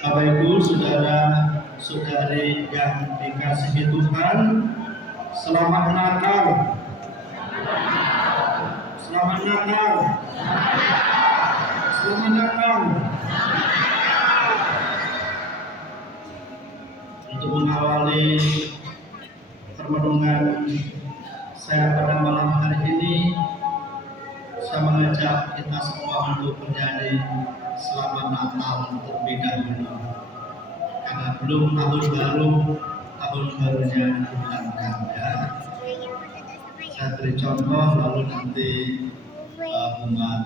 Bapak Ibu, saudara-saudari yang dikasihi Tuhan, selamat Natal. Selamat Natal. Selamat Natal. Untuk mengawali permenungan saya pada malam hari ini, saya mengajak kita semua untuk bernyanyi Selamat Natal terlebih dahulu. Karena belum tahun barunya dihilangkan ya. Saya beri contoh lalu nanti umat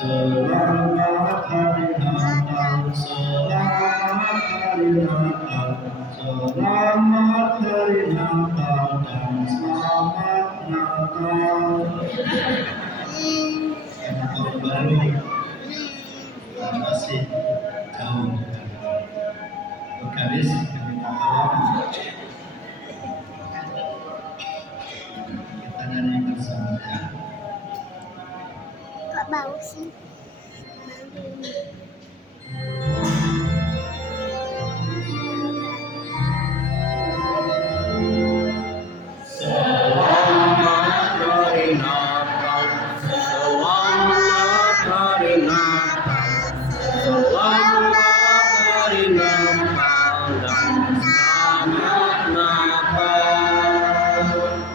Selamat hari Natal, selamat hari Natal, selamat hari Natal dan selamat Natal. Karena tahun baru masih jauh. Gadis kita tolong kita nyanyi bersama ya. Kok bau sih? Selamat hari Natal, selamat hari Natal, selamat hari Natal dan selamat Natal.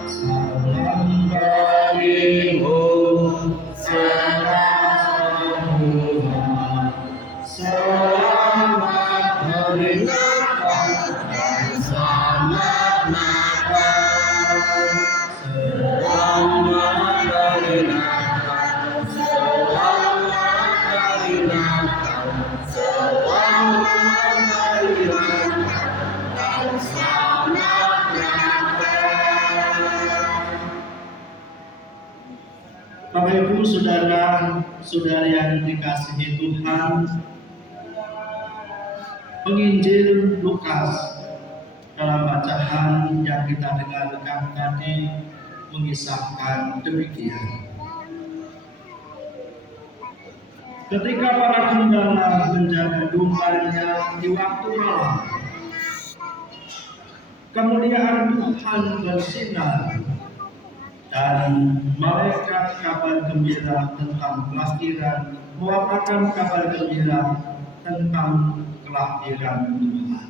Salam bagimu, selamat hari Natal dan selamat Natal. Selamat hari Natal, selamat hari Natal, selamat hari Natal dan selamat Natal. Bapak Ibu, saudara-saudari yang dikasihi Tuhan, Penginjil Lukas dalam bacaan yang kita dengarkan tadi mengisahkan demikian. Ketika para gembala menjaga dombanya di waktu malam, kemuliaan Tuhan bersinar dan malaikat kabar gembira tentang kelahiran mewartakan kabar gembira tentang kelahiran Tuhan.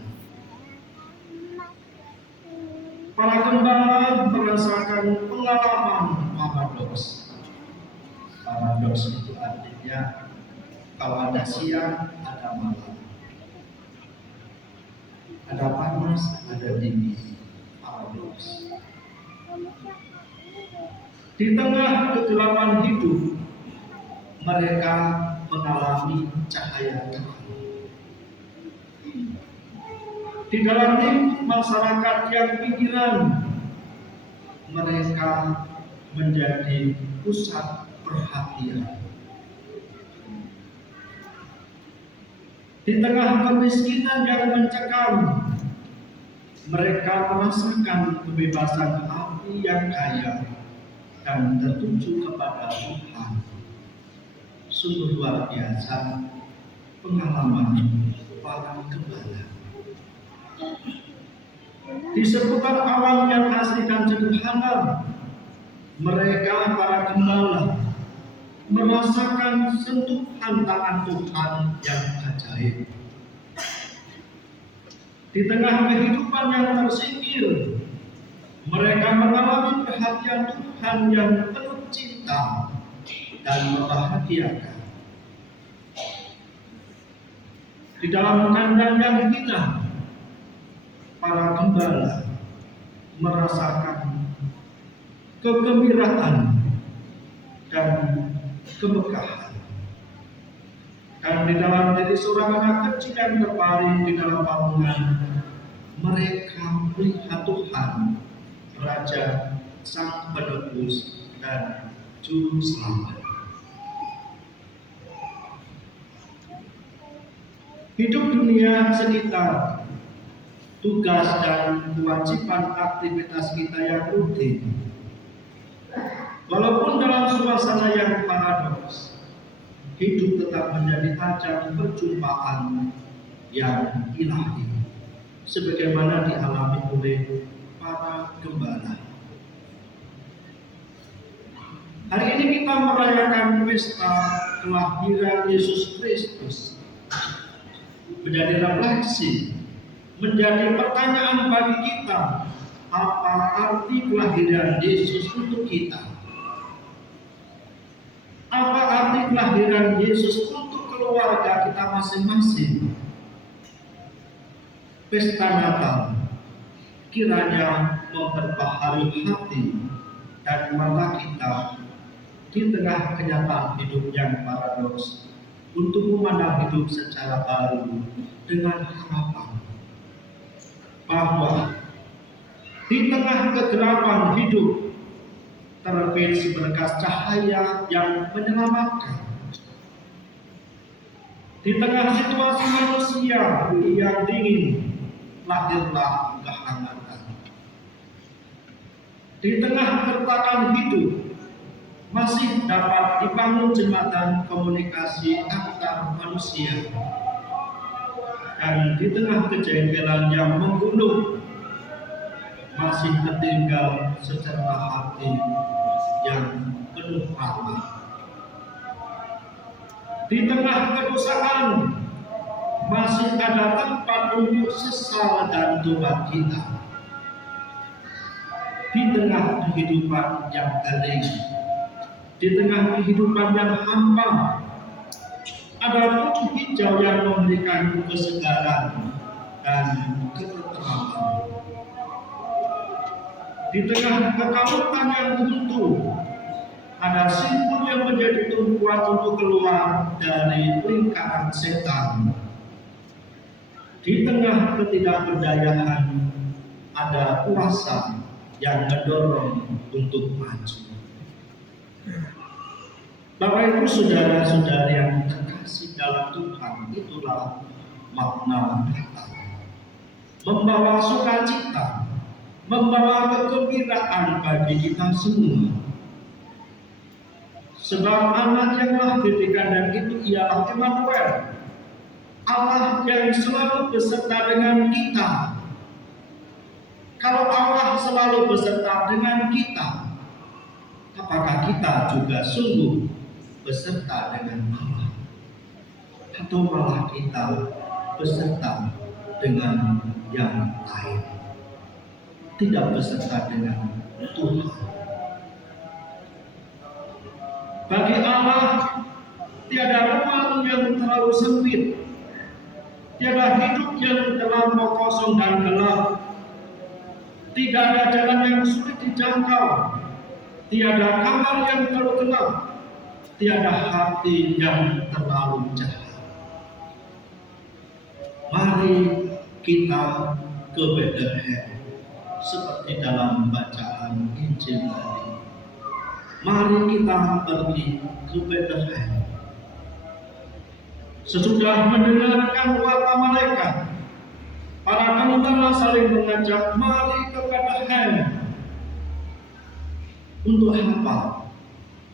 Para gembala merasakan pengalaman paradoks. Paradoks itu artinya kalau ada siang, ada malam. Ada panas, ada dingin. Paradoks. Di tengah kegelapan hidup, mereka mengalami cahaya terang. Di dalam masyarakat yang pikiran, mereka menjadi pusat perhatian. Di tengah kemiskinan yang mencekam, mereka merasakan kebebasan hati yang kaya dan tertuju kepada Tuhan. Sungguh luar biasa pengalaman para gembala. Di seputar alam yang asli dan sederhana, mereka para gembala merasakan sentuhan tangan Tuhan yang ajaib. Di tengah kehidupan yang tersingkir, mereka mengalami perhatian Tuhan yang penuh cinta dan membahagiakan. Di dalam kandang yang hina, para gembala merasakan kegembiraan dan kemegahan. Dan di dalam diri seorang anak kecil yang terbaring di dalam palungan, mereka melihat Tuhan, Raja, Sang Penebus dan Juru Selamat. Hidup dunia sekitar tugas dan kewajiban aktivitas kita yang rutin. Walaupun dalam suasana yang paradoks, hidup tetap menjadi ajang perjumpaan yang ilahi, sebagaimana dialami oleh para gembala. Hari ini kita merayakan pesta kelahiran Yesus Kristus, menjadi refleksi, menjadi pertanyaan bagi kita, apa arti kelahiran Yesus untuk kita? Apa arti kelahiran Yesus untuk keluarga kita masing-masing? Pesta Natal kiranya memperbaharui hati dan mata kita di tengah kenyataan hidup yang paradoks, untuk memandang hidup secara baru dengan harapan bahwa di tengah kegelapan hidup terbit seberkas cahaya yang menyelamatkan. Di tengah situasi manusia yang dingin, lahirlah kehangatan. Di tengah keretakan hidup, masih dapat dibangun jembatan komunikasi antar manusia. Dan di tengah kejengkelan yang membunuh, masih tertinggal secercah hati yang penuh rahmat. Di tengah kedosaan, masih ada tempat untuk sesal dan tobat kita. Di tengah kehidupan yang kering, di tengah kehidupan yang hampa, ada pucuk hijau yang memberikan kesegaran dan ketentraman. Di tengah kekalutan yang buntu, ada simpul yang menjadi tumpuan untuk keluar dari lingkaran setan. Di tengah ketidakberdayaan, ada kuasa yang mendorong untuk maju. Bapak Ibu saudara-saudari yang terkasih dalam Tuhan, itulah makna Natal. Membawa sukacita, membawa kegembiraan bagi kita semua. Sebab anak yang lahir di kandang itu ialah Immanuel, Allah yang selalu beserta dengan kita. Kalau Allah selalu beserta dengan kita, apakah kita juga sungguh beserta dengan Allah? Atau malah kita beserta dengan yang lain, tidak beserta dengan Tuhan? Bagi Allah, tiada ruang yang terlalu sempit, tiada hidup yang terlampau kosong dan gelap, tidak ada jalan yang sulit dijangkau, tiada kamar yang terlalu gelap, tiada hati yang terlalu jahat. Mari kita ke Bethlehem, seperti dalam bacaan Injil tadi. Mari kita pergi ke Bethlehem. Sesudah mendengarkan warta malaikat, para gembala saling mengajak, mari ke Bethlehem. Untuk apa?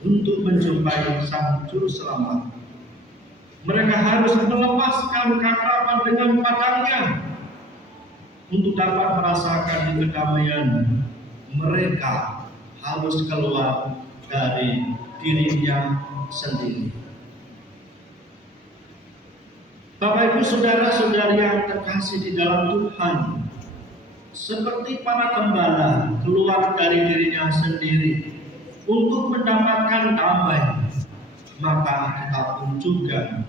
Untuk menjumpai Sang Juru Selamat. Mereka harus melepaskan kekerapan dengan padangnya, untuk dapat merasakan kedamaian. Mereka harus keluar dari dirinya sendiri. Bapak Ibu saudara-saudari yang terkasih di dalam Tuhan, seperti para gembala keluar dari dirinya sendiri untuk mendapatkan damai, maka kita pun juga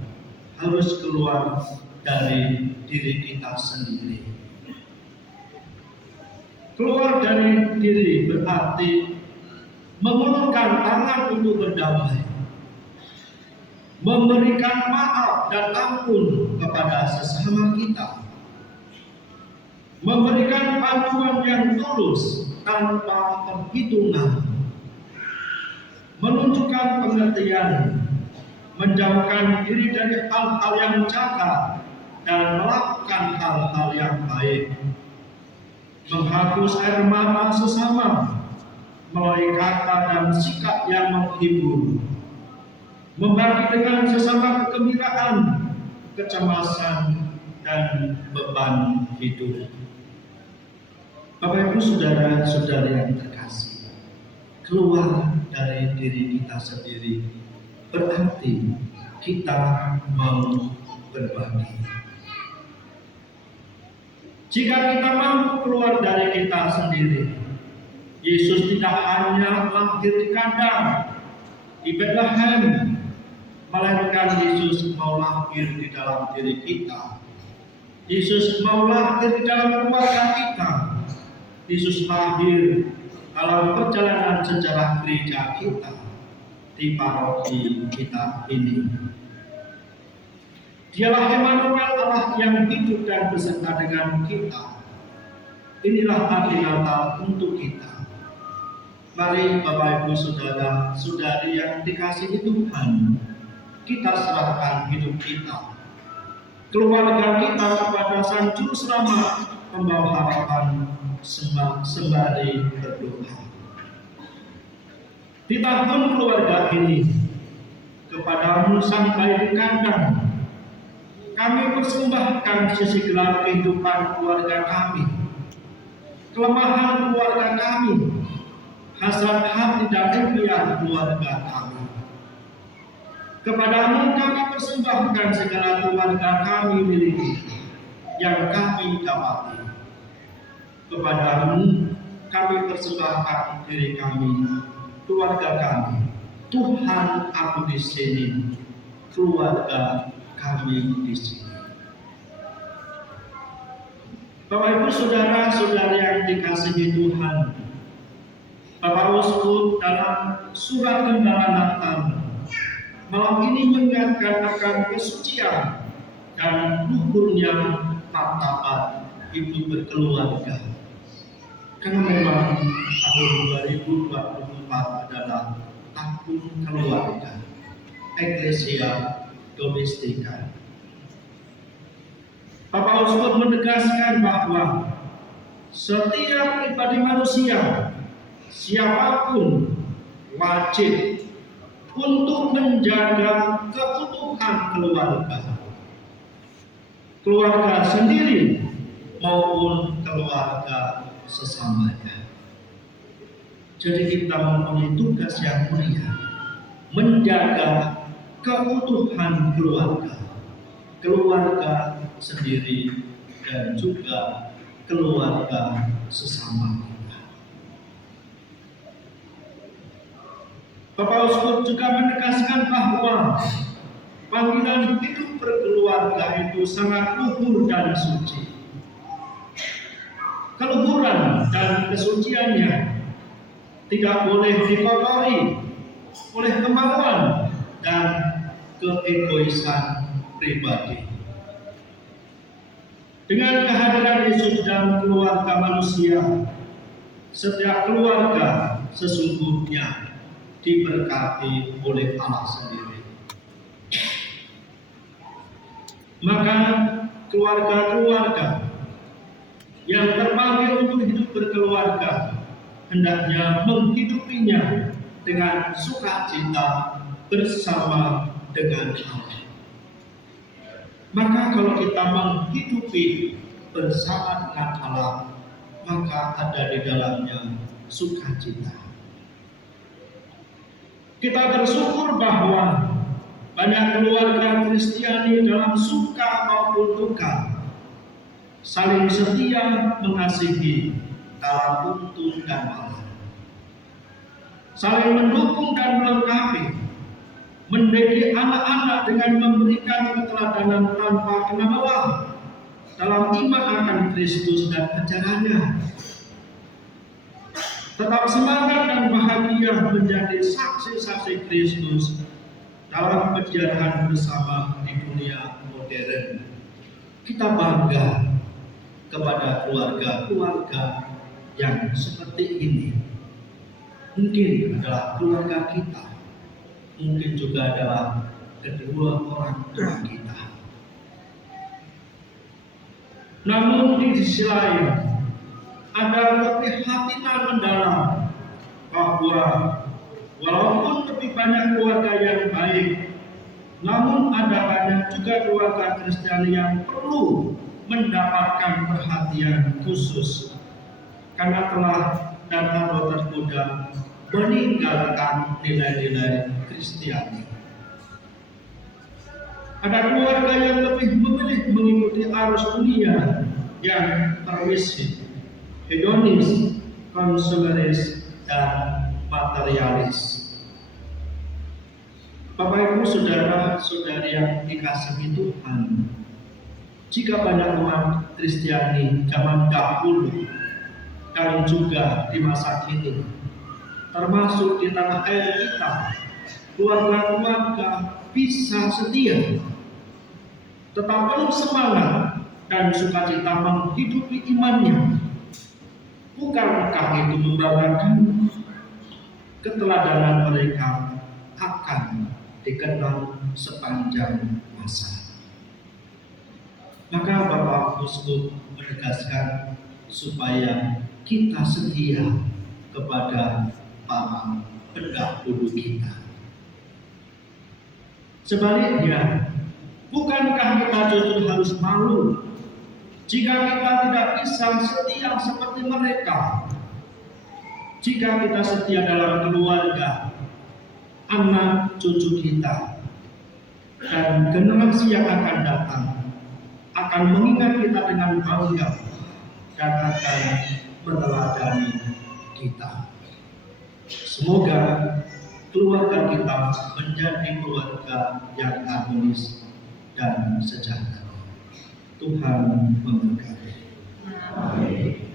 harus keluar dari diri kita sendiri. Keluar dari diri berarti mengulurkan tangan untuk berdamai, memberikan maaf dan ampun kepada sesama kita, memberikan bantuan yang tulus tanpa perhitungan, menunjukkan pengertian, menjauhkan diri dari hal-hal yang jahat dan melakukan hal-hal yang baik, menghapus air mata sesama melalui kata dan sikap yang menghibur, membagi dengan sesama kegembiraan, kecemasan, dan beban hidup. Bapak Ibu saudara-saudari yang terkasih, keluar dari diri kita sendiri berarti kita mau berbagi. Jika kita mampu keluar dari kita sendiri, Yesus tidak hanya lahir di kandang di Bethlehem, melainkan Yesus mau lahir di dalam diri kita. Yesus mau lahir di dalam keluarga kita. Yesus lahir dalam perjalanan sejarah gereja kita di paroki kita ini. Dialah Immanuel, Allah yang hidup dan beserta dengan kita. Inilah arti Natal untuk kita. Mari Bapak Ibu Saudara Saudari yang dikasihi Tuhan, kita serahkan hidup kita, keluarga kita kepada Sang Juru Selamat, pembawa harapan, sembari berdoa. Di tahun keluarga ini, kepadamu Sang Bayi di kandang, kami persembahkan sisi gelap kehidupan keluarga kami, kelemahan keluarga kami, hasrat hati dan impian keluarga kami. Kepadamu kami persembahkan segala keluarga kami miliki yang kami dapati. Kepadamu kami persembahkan diri kami, keluarga kami. Tuhan, aku di sini, keluarga kami di sini. Bapak Ibu saudara-saudari yang dikasihi Tuhan, Bapak Uskup dalam surat Kendara Natal malam ini mengingatkan akan kesucian dan luhurnya martabat hidup berkeluarga. Karena memang tahun 2024 adalah tahun keluarga, Ecclesia Domestika. Bapak Uskup menegaskan bahwa setiap pribadi manusia, siapapun, wajib untuk menjaga keutuhan keluarga sendiri maupun keluarga sesamanya. Jadi kita mempunyai tugas yang mulia, menjaga keutuhan keluarga sendiri dan juga keluarga sesama kita. Bapak Uskup juga menegaskan bahwa panggilan hidup berkeluarga itu sangat luhur dan suci. Keluhuran dan kesuciannya tidak boleh dipengaruhi oleh kemauan dan keegoisan pribadi. Dengan kehadiran Yesus dalam keluarga manusia, setiap keluarga sesungguhnya diberkati oleh Allah sendiri. Maka keluarga-keluarga yang terpanggil untuk hidup berkeluarga hendaknya menghidupinya dengan sukacita bersama dengan Allah. Maka kalau kita menghidupi bersama dengan Allah, maka ada di dalamnya sukacita. Kita bersyukur bahwa banyak keluarga Kristiani dalam suka maupun duka saling setia mengasihi dalam untung dan malam, saling mendukung dan melengkapi, mendidik anak-anak dengan memberikan keteladanan tanpa kenal lelah dalam iman akan Kristus dan ajarannya. Tetap semangat dan bahagia menjadi saksi-saksi Kristus dalam perjalanan bersama di dunia modern. Kita bangga kepada keluarga-keluarga yang seperti ini. Mungkin adalah keluarga kita, mungkin juga adalah kedua orang tua kita. Namun di sisi lain, ada keprihatinan mendalam bahwa walaupun lebih banyak keluarga yang baik Namun ada banyak juga keluarga Kristen yang perlu mendapatkan perhatian khusus karena telah dan atau tergoda meninggalkan nilai-nilai Kristiani. Ada keluarga yang lebih memilih mengikuti arus dunia yang permisif, hedonis, konsumeris, dan materialis. Bapak Ibu saudara-saudari yang dikasihi Tuhan, jika banyak umat Kristiani zaman dahulu dan juga di masa kini, termasuk di tanah air kita, keluarga-keluarga bisa setia, tetap penuh semangat dan sukacita menghidupi imannya. Bukankah itu membanggakan? Keteladanan mereka akan dikenang sepanjang masa. Maka Bapak Uskup menegaskan supaya kita setia kepada para pendahulu kita. Sebaliknya, bukankah kita justru harus malu jika kita tidak bisa setia seperti mereka? Jika kita setia dalam keluarga, anak cucu kita, dan generasi yang akan datang akan mengingat kita dengan bangga dan akan meneladani kita. Semoga keluarga kita menjadi keluarga yang harmonis dan sejahtera. Tuhan memberkati. Amin.